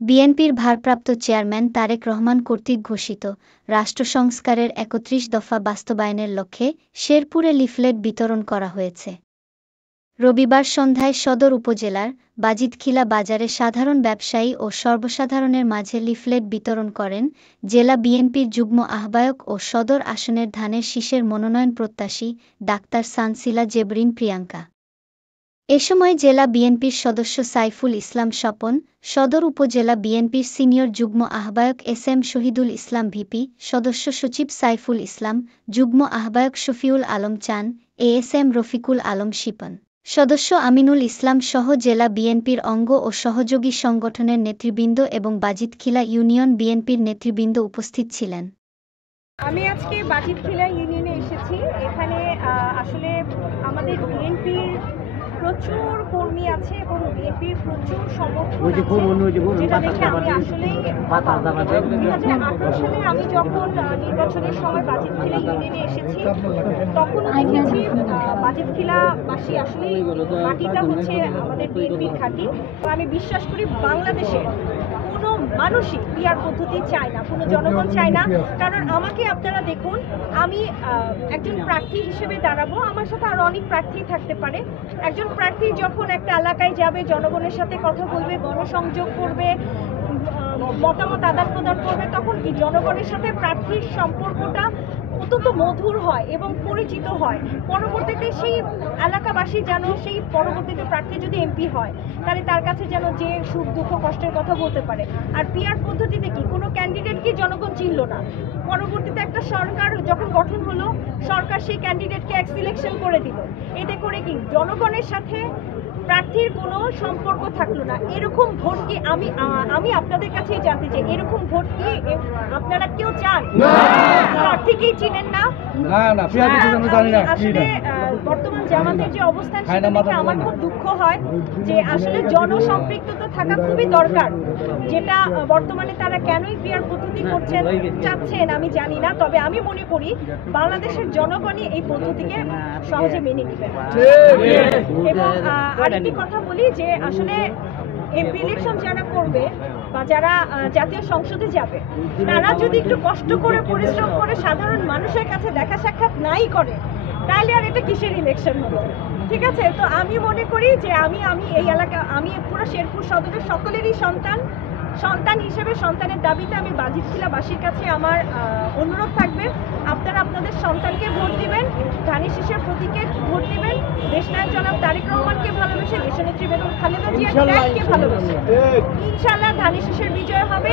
বিএনপির ভারপ্রাপ্ত চেয়ারম্যান তারেক রহমান কর্তৃক ঘোষিত রাষ্ট্র সংস্কারের ৩১ দফা বাস্তবায়নের লক্ষ্যে শেরপুরে লিফলেট বিতরণ করা হয়েছে। রবিবার সন্ধ্যায় সদর উপজেলার বাজিতখিলা বাজারে সাধারণ ব্যবসায়ী ও সর্বসাধারণের মাঝে লিফলেট বিতরণ করেন জেলা বিএনপির যুগ্ম আহ্বায়ক ও সদর আসনের ধানের শীষের মনোনয়ন প্রত্যাশী ডাক্তার সানসিলা জেবরিন প্রিয়াঙ্কা। এ সময় জেলা বিএনপির সদস্য সাইফুল ইসলাম স্বপন, সদর উপজেলা বিএনপির সিনিয়র যুগ্ম আহ্বায়ক এস.এম. শহীদুল ইসলাম ভিপি, সদস্য সচিব সাইফুল ইসলাম, যুগ্ম আহ্বায়ক শফিউল আলম চান, এএসএম রফিকুল আলম শিপন, সদস্য আমিনুল ইসলাম সহ জেলা বিএনপির অঙ্গ ও সহযোগী সংগঠনের নেতৃবৃন্দ এবং বাজিতখিলা ইউনিয়ন বিএনপির নেতৃবৃন্দ উপস্থিত ছিলেন। আমি আজকে বাজিতখিলা ইউনিয়নে এসেছি। এখানে আসলে আমাদের বিএনপির প্রচুর কর্মী আছে এবং বিএনপির প্রচুর সমর্থন আছে, যেটা দেখে আমি আসলেই 2018 সালে আমি যখন নির্বাচনের সময় বাজিতখিলা ইউনিয়নে এসেছি তখনও দেখেছি বাজিতখিলাবাসী আসলেই মাটিটা হচ্ছে আমাদের বিএনপির ঘাঁটি। আমি বিশ্বাস করি বাংলাদেশে কোনো মানুষই পিআর পদ্ধতি চায় না, কোনো জনগণ চায় না। কারণ আমাকে আপনারা দেখুন, আমি একজন প্রার্থী হিসেবে দাঁড়াবো, আমার সাথে আরও অনেক প্রার্থী থাকতে পারে। একজন প্রার্থী যখন একটা এলাকায় যাবে, জনগণের সাথে কথা বলবে, গণসংযোগ করবে, মতামত আদান প্রদান করবে, তখন কি জনগণের সাথে প্রার্থীর সম্পর্কটা অত্যন্ত মধুর হয় এবং পরিচিত হয়। পরবর্তীতে সেই এলাকাবাসী যেন সেই পরবর্তীতে প্রার্থী যদি এমপি হয় তাহলে তার কাছে যেন যে সুখ দুঃখ কষ্টের কথা বলতে পারে। আর পিআর পদ্ধতিতে কি কোনো ক্যান্ডিডেটকে জনগণ চিনল না, পরবর্তীতে একটা সরকার যখন গঠন হলো, সরকার সেই ক্যান্ডিডেটকে এক সিলেকশন করে দিল, এতে করে কি জনগণের সাথে প্রার্থীর কোনো সম্পর্ক থাকলো না। এরকম ভোট কি আমি আপনাদের কাছেই জানতে চাই, এরকম ভোট কি আপনারা কেউ চান? প্রার্থীকেই চিনেন না। আসলে বর্তমান জামাতের যে অবস্থান সেটা দেখে আমার খুব দুঃখ হয় যে আসলে জনসম্পৃক্ততা থাকা খুবই দরকার, যেটা বর্তমানে তারা কেনই পিআর পদ্ধতি করছেন চাচ্ছেন আমি জানি না। তবে আমি মনে করি বাংলাদেশের জনগণই এই পদ্ধতিকে সহজে মেনে নেবে। এবং আরেকটি কথা বলি যে আসলে এমপি ইলেকশন যারা করবে বা যারা জাতীয় সংসদে যাবে, তারা যদি একটু কষ্ট করে পরিশ্রম করে সাধারণ মানুষের কাছে দেখা সাক্ষাৎ নাই করে, তাহলে আর এটা কিসের ইলেকশন হলো? ঠিক আছে, তো আমি মনে করি যে আমি এই এলাকা, আমি পুরো শেরপুর সদরের সকলেরই সন্তান হিসেবে সন্তানের দাবিতে আমি বাজিতখিলাবাসীর কাছে আমার অনুরোধ থাকবে, আপনারা আপনাদের সন্তানকে ভোট দিবেন, ধানের শীষের প্রতীকে ভোট দিবেন, দেশনায়ক জনাব তারেক রহমানকে ভালোবেসে, দেশনেত্রী বেগম খালেদা জিয়াকে ভালোবেসে। ইনশাআল্লাহ ধানের শীষের বিজয় হবে।